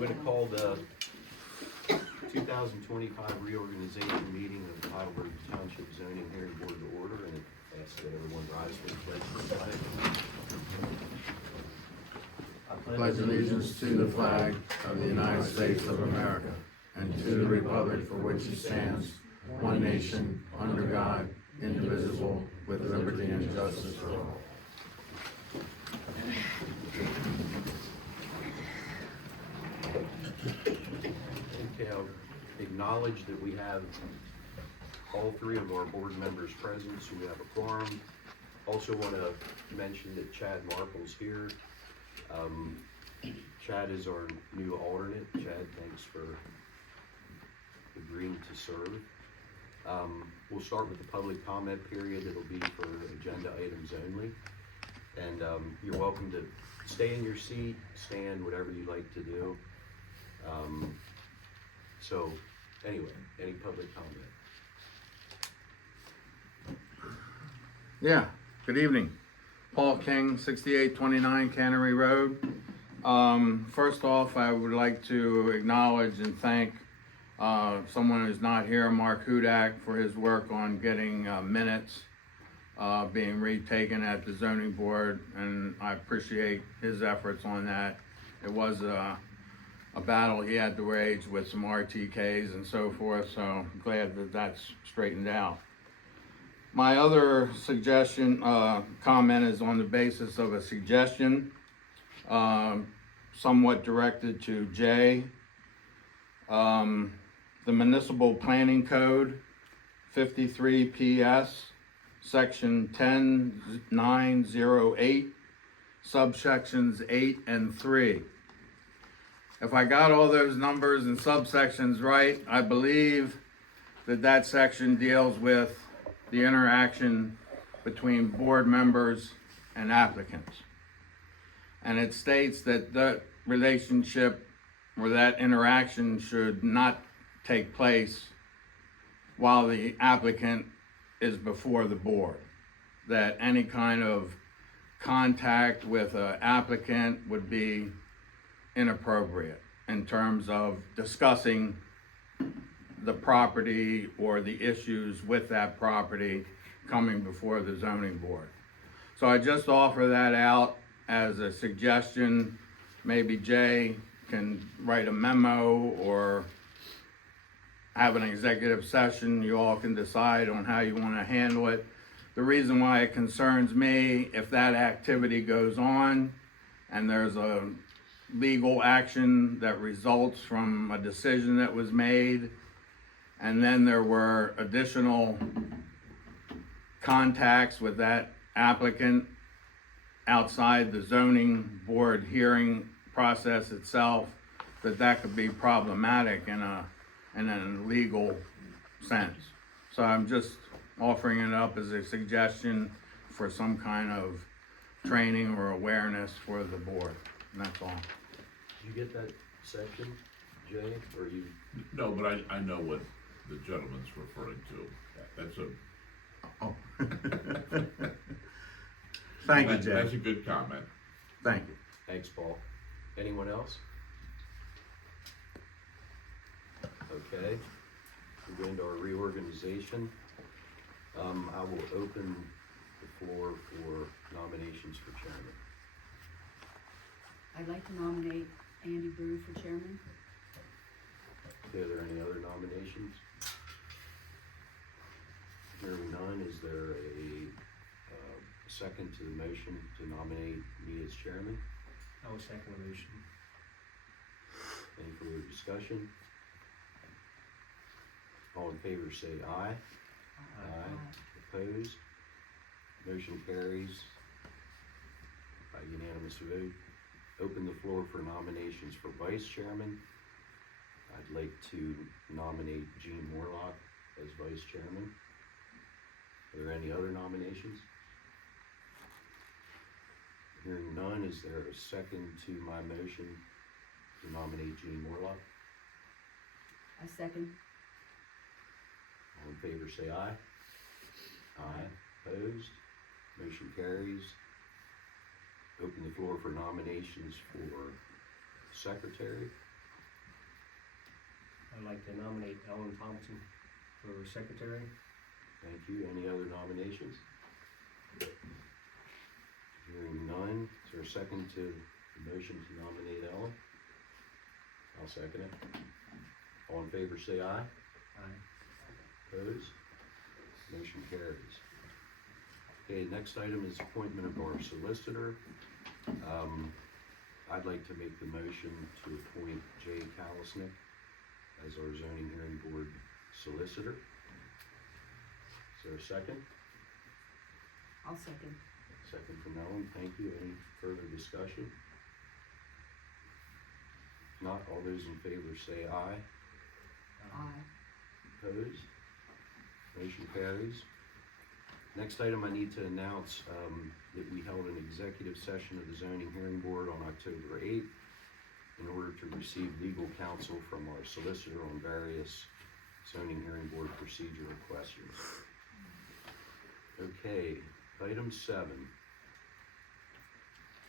I'm gonna call the 2025 reorganization meeting of the Heidelberg Township Zoning Hearing Board to order, and ask that everyone rise for the pledge of the flag. I pledge allegiance to the flag of the United States of America and to the republic for which it stands, one nation, under God, indivisible, with liberty and justice for all. Okay, I'll acknowledge that we have all three of our board members present, so we have a quorum. Also want to mention that Chad Marple's here. Chad is our new alternate. Chad, thanks for agreeing to serve. We'll start with the public comment period. It'll be for agenda items only. And you're welcome to stay in your seat, stand, whatever you'd like to do. So anyway, any public comment? Yeah, good evening. Paul King, 6829 Cannery Road. First off, I would like to acknowledge and thank someone who's not here, Mark Hudak, for his work on getting minutes being retaken at the zoning board, and I appreciate his efforts on that. It was a battle he had to wage with some RTKs and so forth, so I'm glad that that's straightened out. My other suggestion, comment is on the basis of a suggestion, somewhat directed to Jay. The Municipal Planning Code, 53 PS, Section 10908, subsections 8 and 3. If I got all those numbers and subsections right, I believe that that section deals with the interaction between board members and applicants. And it states that the relationship or that interaction should not take place while the applicant is before the board. That any kind of contact with an applicant would be inappropriate in terms of discussing the property or the issues with that property coming before the zoning board. So I just offer that out as a suggestion. Maybe Jay can write a memo or have an executive session. You all can decide on how you want to handle it. The reason why it concerns me, if that activity goes on and there's a legal action that results from a decision that was made, and then there were additional contacts with that applicant outside the zoning board hearing process itself, that could be problematic in a legal sense. So I'm just offering it up as a suggestion for some kind of training or awareness for the board, and that's all. Did you get that section, Jay, or you? No, but I know what the gentleman's referring to. That's a. Oh. Thank you, Jay. That's a good comment. Thank you. Thanks, Paul. Anyone else? Okay, we'll go into our reorganization. I will open the floor for nominations for chairman. I'd like to nominate Andy Brew for chairman. Okay, are there any other nominations? Hearing none, is there a second to the motion to nominate me as chairman? I will second the motion. Any further discussion? All in favor say aye. Aye. Opposed? Motion carries by unanimous vote. Open the floor for nominations for vice chairman. I'd like to nominate Gene Morlock as vice chairman. Are there any other nominations? Hearing none, is there a second to my motion to nominate Gene Morlock? I second. All in favor say aye. Aye. Opposed? Motion carries. Open the floor for nominations for secretary. I'd like to nominate Ellen Thompson for secretary. Thank you. Any other nominations? Hearing none, is there a second to the motion to nominate Ellen? I'll second it. All in favor, say aye. Aye. Opposed? Motion carries. Okay, next item is appointment of our solicitor. I'd like to make the motion to appoint Jay Kalisnick as our zoning hearing board solicitor. Is there a second? I'll second. Second from Ellen, thank you. Any further discussion? Not all those in favor say aye. Aye. Opposed? Motion carries. Next item, I need to announce that we held an executive session of the zoning hearing board on October 8th in order to receive legal counsel from our solicitor on various zoning hearing board procedural questions. Okay, item 7.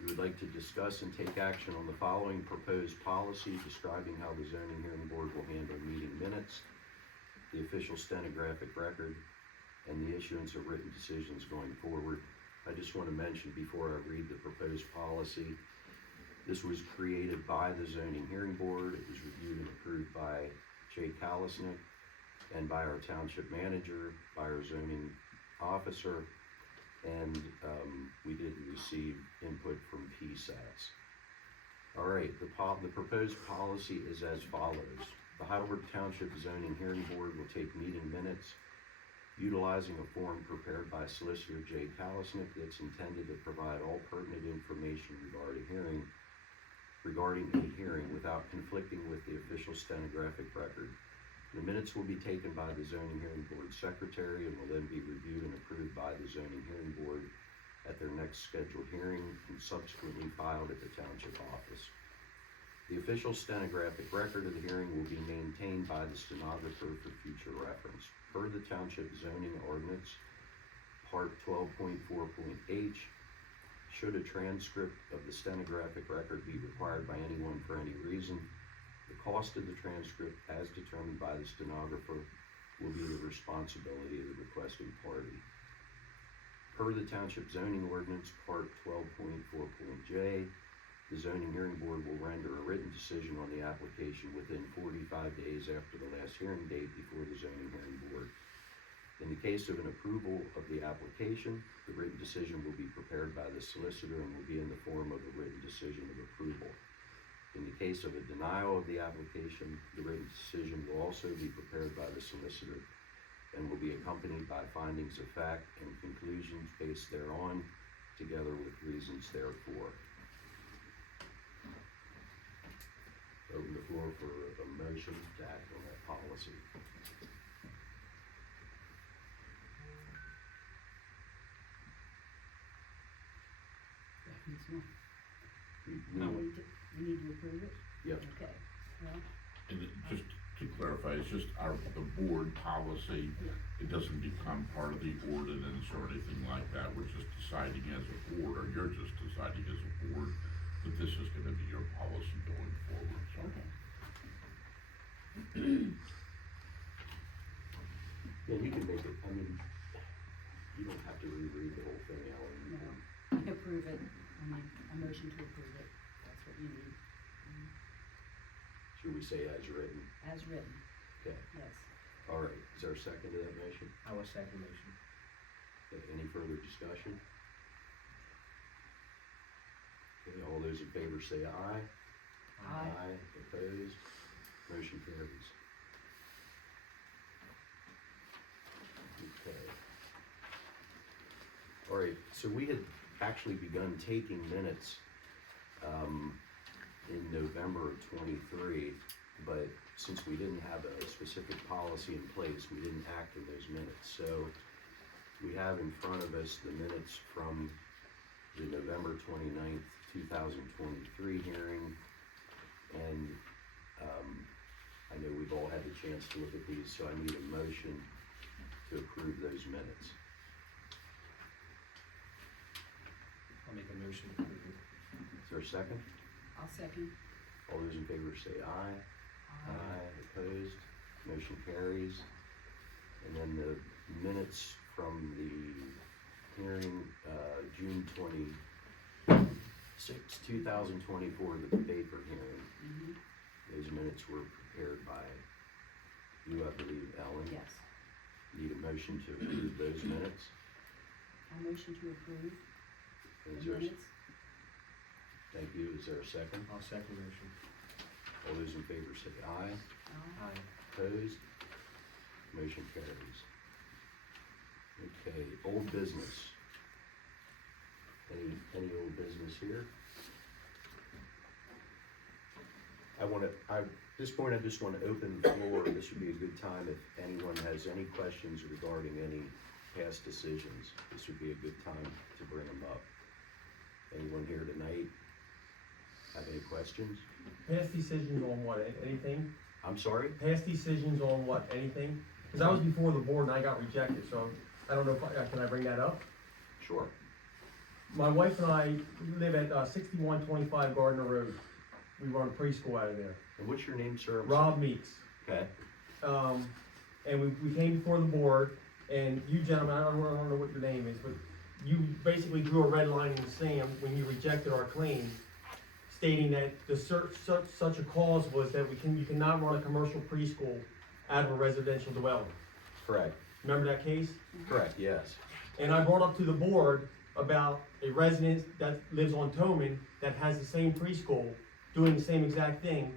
We would like to discuss and take action on the following proposed policy describing how the zoning hearing board will handle meeting minutes, the official stenographic record, and the issuance of written decisions going forward. I just want to mention before I read the proposed policy, this was created by the zoning hearing board. It was reviewed and approved by Jay Kalisnick and by our township manager, by our zoning officer, and we did receive input from PSAS. All right, the proposed policy is as follows. The Heidelberg Township Zoning Hearing Board will take meeting minutes utilizing a form prepared by Solicitor Jay Kalisnick that's intended to provide all pertinent information regarding a hearing without conflicting with the official stenographic record. The minutes will be taken by the zoning hearing board secretary and will then be reviewed and approved by the zoning hearing board at their next scheduled hearing and subsequently filed at the township office. The official stenographic record of the hearing will be maintained by the stenographer for future reference. Per the township zoning ordinance, part 12.4.h, should a transcript of the stenographic record be required by anyone for any reason, the cost of the transcript, as determined by the stenographer, will be the responsibility of the requesting party. Per the township zoning ordinance, part 12.4.j, the zoning hearing board will render a written decision on the application within 45 days after the last hearing date before the zoning hearing board. In the case of an approval of the application, the written decision will be prepared by the solicitor and will be in the form of a written decision of approval. In the case of a denial of the application, the written decision will also be prepared by the solicitor and will be accompanied by findings of fact and conclusions based thereon, together with reasons therefore. Open the floor for a motion to act on that policy. That needs more. We No. We need to approve it? Yep. Okay, well, And just to clarify, it's just the board policy, it doesn't become part of the ordinance or anything like that, we're just deciding as a board, or you're just deciding as a board, that this is gonna be your policy going forward, so. okay. Yeah, you can make it, I mean, you don't have to reread the whole thing, Alan. No, approve it, I mean, a motion to approve it, that's what you need. Should we say as written? As written, Okay, yes. all right, is there a second to that motion? I will second motion. Any further discussion? Okay, all those in favor say aye. Aye. Opposed? Motion carries. Okay. All right, so we had actually begun taking minutes, in November of '23, but since we didn't have a specific policy in place, we didn't act in those minutes. So we have in front of us the minutes from the November 29th, 2023 hearing, and I know we've all had the chance to look at these, so I need a motion to approve those minutes. I'll make a motion to approve it. Is there a second? I'll second, All those in favor say aye. Opposed, motion carries. And then the minutes from the hearing, June 26, 2024, the Baker hearing. Mhm. Those minutes were prepared by you, I believe, Ellen. Yes, Need a motion to approve those minutes? I motion to approve Is the there, minutes. thank you, is there a second? I'll second the motion. All those in favor say aye. Aye. Opposed? Motion carries. Okay, old business. Any old business here? At this point, I just wanna open the floor. This would be a good time if anyone has any questions regarding any past decisions. This would be a good time to bring them up. Anyone here tonight have any questions? Past decisions on what, anything? I'm sorry? Past decisions on what, anything? Cause I was before the board and I got rejected, so I don't know if can I bring that up? Sure. My wife and I live at 6125 Gardner Road. We run preschool out of there. And what's your name, sir? I'm Rob Meeks. sorry. Okay. And we came before the board, and you gentlemen, I don't know what your name is, but you basically drew a red line in the sand when you rejected our claim, stating that the such a cause was that you cannot run a commercial preschool out of a residential dwelling. Correct. Remember that case? Correct, yes. And I brought up to the board about a resident that lives on Toman that has the same preschool, doing the same exact thing.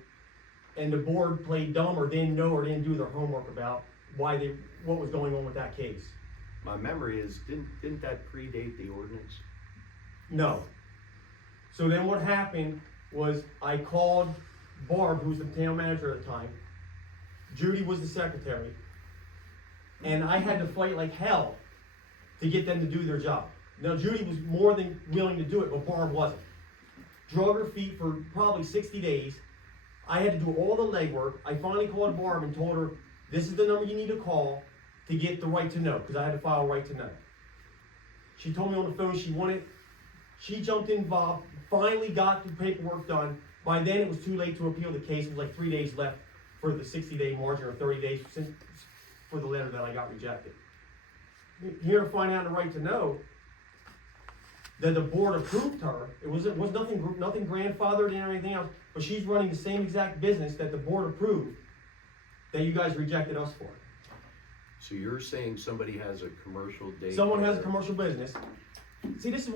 And the board played dumb or didn't know or didn't do their homework about what was going on with that case. My memory is, didn't that predate the ordinance? No. So then what happened was I called Barb, who was the town manager at the time. Judy was the secretary. And I had to fight like hell to get them to do their job. Now Judy was more than willing to do it, but Barb wasn't. Drug her feet for probably 60 days. I had to do all the legwork. I finally called Barb and told her, this is the number you need to call to get the right to know, because I had to file right to know. She told me on the phone she jumped involved, finally got the paperwork done. By then it was too late to appeal the case. It was like 3 days left for the 60-day margin, or 30 days for the letter that I got rejected. Here to find out the right to know that the board approved her. It was nothing grandfathered in or anything else, but she's running the same exact business that the board approved that you guys rejected us for. So you're saying somebody has a commercial daycare? Someone has a commercial business. See, this is.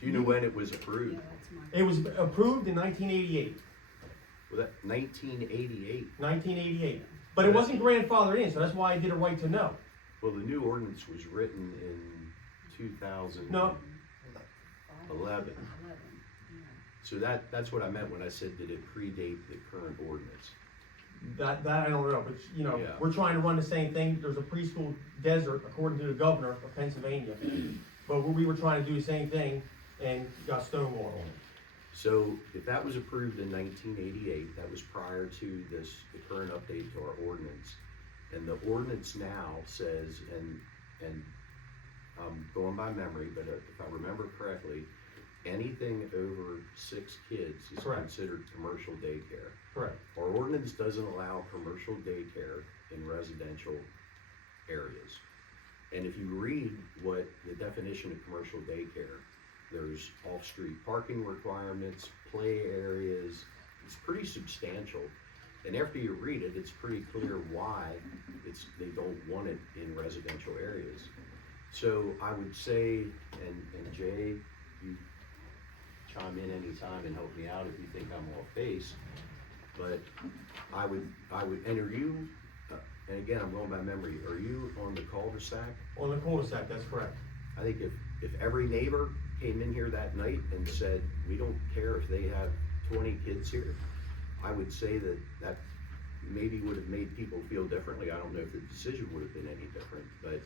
Do you know when it was Yeah, approved? that's mine. It was approved in 1988. Was that 1988? 1988. But it wasn't grandfathered in, so that's why I did a right to know. Well, the new ordinance was written in 2011. No. 11. Yeah. So that's what I meant when I said did it predate the current ordinance? That I don't know, but Yeah. we're trying to run the same thing. There's a preschool desert, according to the governor of Pennsylvania. But we were trying to do the same thing and got stonewalled on it. So if that was approved in 1988, that was prior to the current update to our ordinance. And the ordinance now says, and I'm going by memory, but if I remember correctly, anything over 6 kids is Correct. considered commercial daycare. Correct. Our ordinance doesn't allow commercial daycare in residential areas. And if you read what the definition of commercial daycare, there's off-street parking requirements, play areas, it's pretty substantial. And after you read it, it's pretty clear why they don't want it in residential areas. So I would say, and Jay, you chime in anytime and help me out if you think I'm off base, but I would, and are you, and again, I'm going by memory, are you on the cul-de-sac? On the cul-de-sac, that's correct. I think if every neighbor came in here that night and said, we don't care if they have 20 kids here, I would say that maybe would have made people feel differently. I don't know if the decision would have been any different, but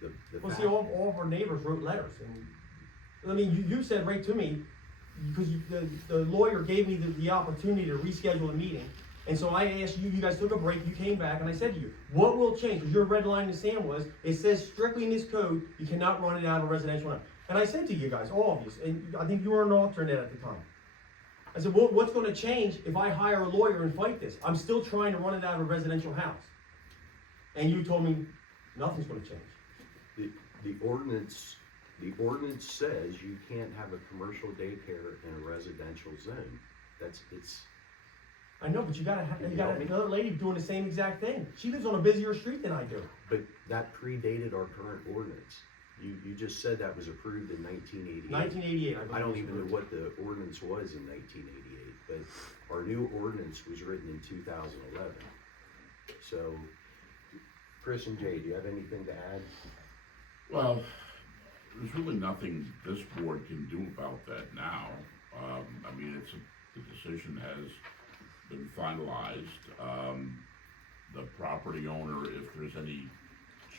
the Well, fact. see, all of our neighbors wrote letters, and I mean, you said right to me, because the lawyer gave me the opportunity to reschedule the meeting, and so I asked you, you guys took a break, you came back, and I said to you, what will change? Because your red line in the sand was, it says strictly in this code, you cannot run it out of residential land. And I said to you guys, all of you, and I think you were an alternate at the time. I said, well, what's gonna change if I hire a lawyer and fight this? I'm still trying to run it out of a residential house. And you told me nothing's gonna change. The ordinance says you can't have a commercial daycare in a residential zone. It's, I know, but you got Can you help me? another lady doing the same exact thing. She lives on a busier street than I do. but that predated our current ordinance. You just said that was approved in 1988. 1988, I believe. I don't even know what the ordinance was in 1988, but our new ordinance was written in 2011. So, Chris and Jay, do you have anything to add? Well, there's really nothing this board can do about that now. I mean, the decision has been finalized. The property owner, if there's any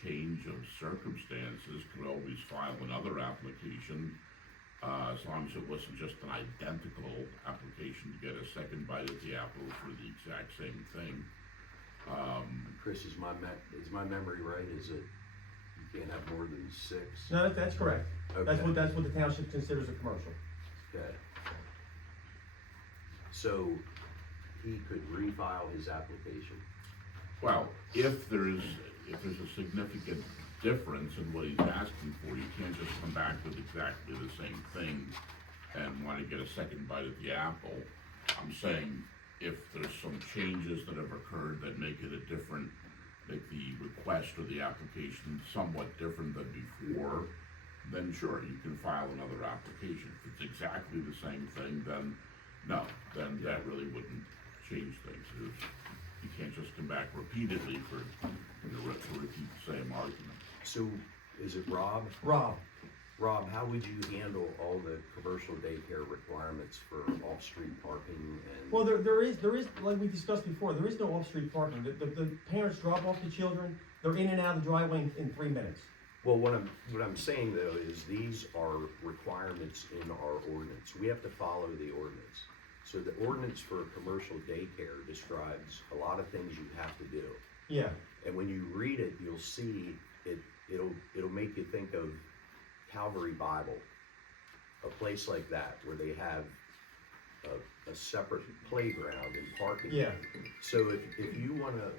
change of circumstances, could always file another application, as long as it wasn't just an identical application to get a second bite at the apple for the exact same thing. Chris, is my memory right? Is it, you can't have more than 6? No, that's correct. That's Okay. what the township considers a commercial. Okay. So, he could refile his application. Well, if there's a significant difference in what he's asking for, you can't just come back with exactly the same thing and wanna get a second bite at the apple. I'm saying if there's some changes that have occurred that make it make the request or the application somewhat different than before, then sure, you can file another application. If it's exactly the same thing, then no, then that really wouldn't change things. You can't just come back repeatedly to repeat the same argument. So, is it Rob? Rob, Rob, how would you handle all the commercial daycare requirements for off-street parking and? well, there is, like we discussed before, there is no off-street parking. The parents drop off the children, they're in and out of the driveway in 3 minutes. Well, what I'm saying though is these are requirements in our ordinance. We have to follow the ordinance. So the ordinance for a commercial daycare describes a lot of things you have to do. Yeah, And when you read it, you'll see it'll make you think of Calvary Bible, a place like that where they have a separate playground and parking. yeah. So if you wanna,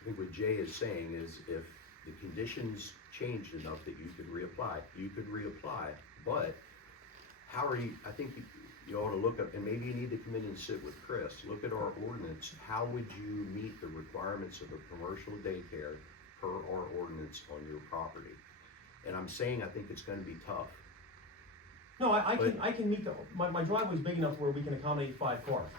I think what Jay is saying is if the conditions changed enough that you could reapply, but how are you, I think you ought to look up, and maybe you need to come in and sit with Chris, look at our ordinance, how would you meet the requirements of a commercial daycare per our ordinance on your property? And I'm saying I think it's gonna be tough. No, I can meet my driveway's big enough where we can accommodate 5 cars.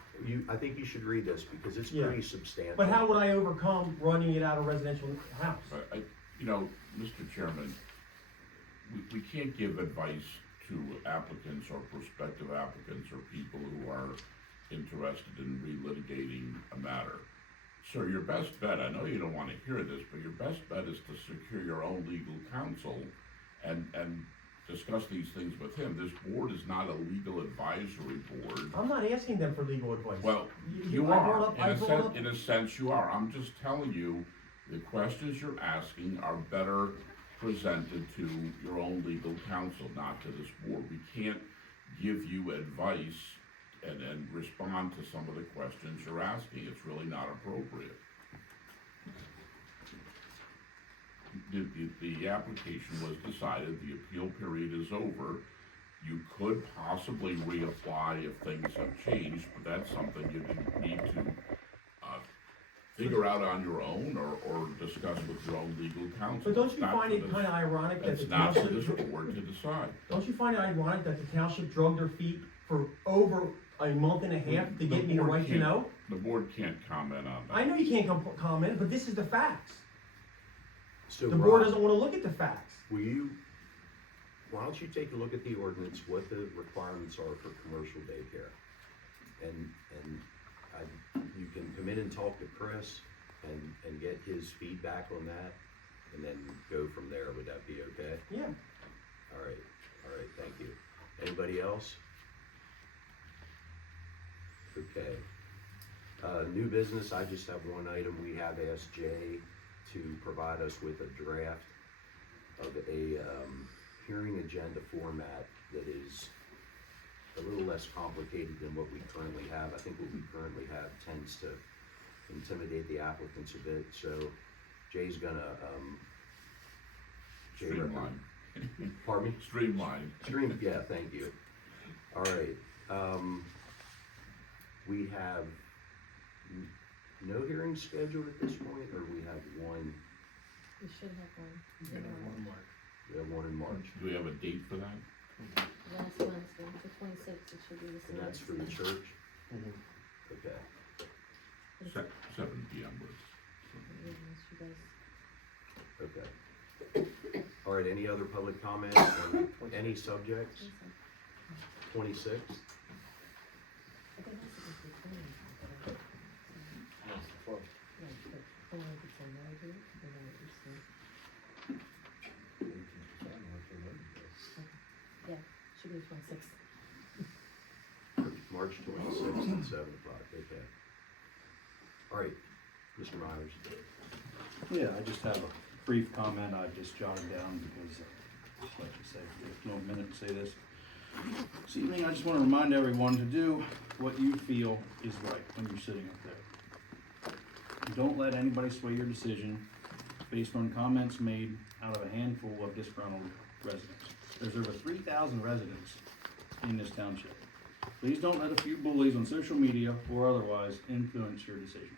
I think you should read this because it's Yeah. pretty substantial. But how would I overcome running it out of residential house? But Mr. Chairman, we can't give advice to applicants or prospective applicants or people who are interested in relitigating a matter. Sir, your best bet, I know you don't wanna hear this, but your best bet is to secure your own legal counsel and discuss these things with him. This board is not a legal advisory board. I'm not asking them for legal advice. Well, I you brought are, up- I brought up- in a sense you are. I'm just telling you, the questions you're asking are better presented to your own legal counsel, not to this board. We can't give you advice and respond to some of the questions you're asking. It's really not appropriate. The application was decided, the appeal period is over. You could possibly reapply if things have changed, but that's something you need to figure out on your own or discuss with your own legal counsel. But don't It's you not find for it this- kinda ironic that the It's not for township, this board to decide. don't you find it ironic that the township drug their feet for over a month and a half to The get me the board right to can't- know? The board can't comment on that. I know you can't comment, but this is the facts. So The board Rob, doesn't wanna look at the facts. why don't you take a look at the ordinance, what the requirements are for commercial daycare? And you can come in and talk to Chris and get his feedback on that, and then go from there. Would that be okay? Yeah. All right, thank you. Anybody else? Okay. New business, I just have one item. We have asked Jay to provide us with a draft of a hearing agenda format that is a little less complicated than what we currently have. I think what we currently have tends to intimidate the applicants a bit, so Jay's gonna, Streamline. Pardon me? Streamline. Yeah, thank you. All right, we have no hearing scheduled at this point, or we have one, We should have one. You're gonna have one mark. we have one in March, Do we have a date for that? Last Wednesday, the 26th, it should be the same. and that's for the church? Mhm. Okay, 7 PM works. You guys. okay. All right, any other public comments on any subjects? 26th? I think that's supposed to be 20. That's the floor. Yeah, but only if it's on there, do it, and then it used to. Yeah, should be the 26th. March 26th at 7 o'clock, okay. All right, Mr. Myers. Yeah, I just have a brief comment I just jotted down because, like you say, there's no minute to say this. This evening, I just want to remind everyone to do what you feel is right when you're sitting up there. Don't let anybody sway your decision based on comments made out of a handful of disgruntled residents. There's over 3,000 residents in this township. Please don't let a few bullies on social media or otherwise influence your decisions.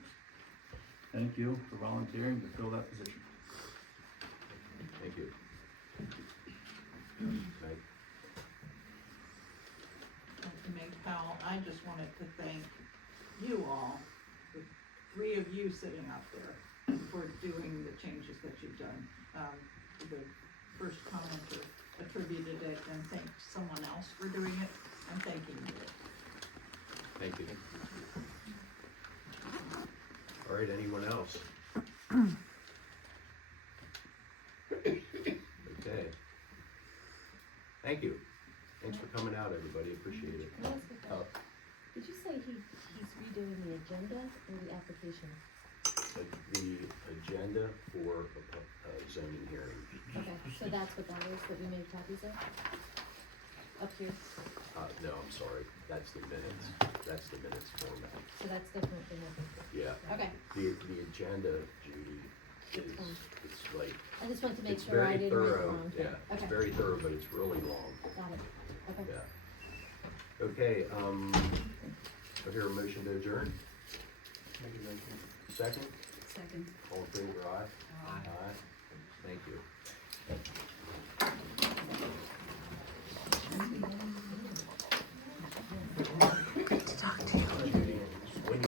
Thank you for volunteering to fill that position. Thank you. Meg? Meg Powell, I just wanted to thank you all, the three of you sitting out there, for doing the changes that you've done. The first commenter attributed it and thanked someone else for doing it. I'm thanking you. Thank you. All right, anyone else? Okay. Thank you. Thanks for coming out, everybody, appreciate it. Can I ask a question? Did you say he's redoing the agenda or the application? The agenda for a zoning hearing. Okay, so that's what that is, that we made copies of? Up here, No, I'm sorry, that's the minutes, format. so that's different than what we Yeah, Okay, the agenda, Judy, is, Fine. it's like, I just wanted to make it's sure I very didn't read it thorough, wrong. yeah, it's Okay, very thorough, but it's really long, got it, okay. yeah. Okay, I hear a motion to adjourn, Make a motion. second, Second. all in favor, aye? Aye. Aye, thank you.